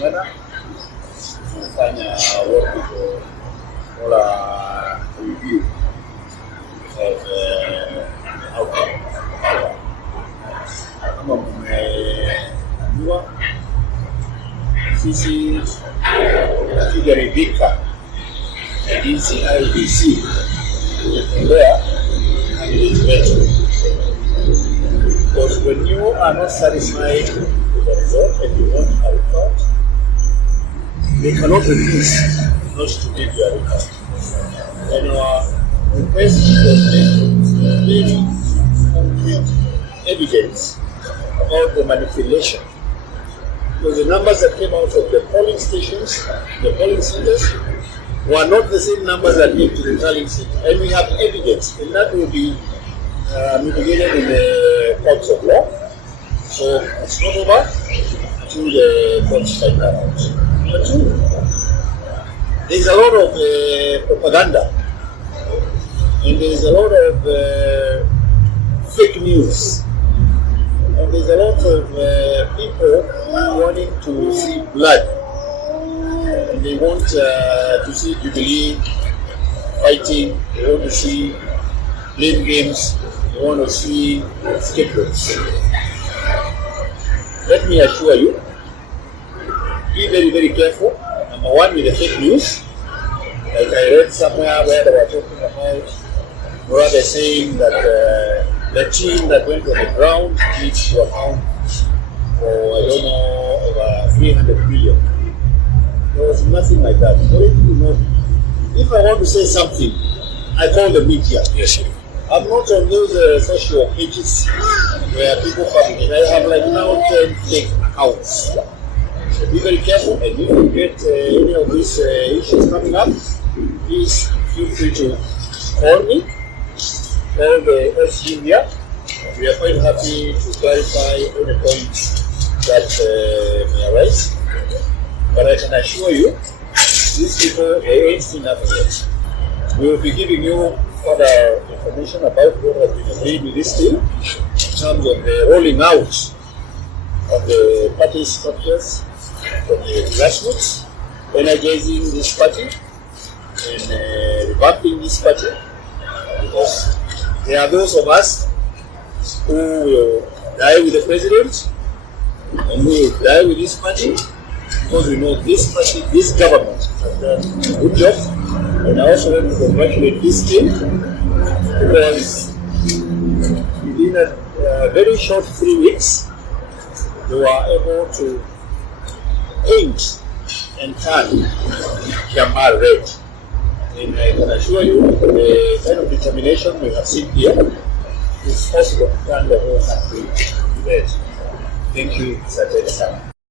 manner. Tumefanya what we call a review of outcome. Kama mmejua sisi hatujaridhika na jinsi IEBC kutembea candidate wetu. Because when you are not satisfied with the result and you want a recount, they cannot refuse not to give you a recount. And our request was very concrete evidence about the manipulation. Because the numbers that came out of the polling stations, the polling centers, were not the same numbers that came to the tallying center. And we have evidence, and that will be mitigated in the courts of law. So it's not over until the courts find that out. Number two, there's a lot of propaganda, and there's a lot of fake news, and there's a lot of people wanting to see blood, and they want to see Jubilee fighting, they want to see blame games, they want to see scapegoats. Let me assure you, be very, very careful. Number one, with the fake news. Like I read somewhere where they were talking about Murathe saying that the team that went on the ground needs to account for, I don't know, over 300 billion. There was nothing like that. If I want to say something, I call the media. Yes, I'm not on those social pages where people fabricate. I have like now 10 fake accounts. So be very careful, and if you get any of these issues coming up, please feel free to call me, call the SG here. We are quite happy to clarify any points that may arise. But I can assure you, these people, they ain't seen nothing yet. We will be giving you further information about what has been agreed with this team in terms of the rolling out of the party structures from the grassroots, energizing this party and revamping this party, because there are those of us who will die with the president and who will die with this party, because we know this party, this government has done a good job. And I also want to congratulate this team, because within a very short 3 weeks, they were able to paint and turn Kiambaa red. And I can assure you, the kind of determination we have seen here is possible to turn the whole country red. Thank you, Sir.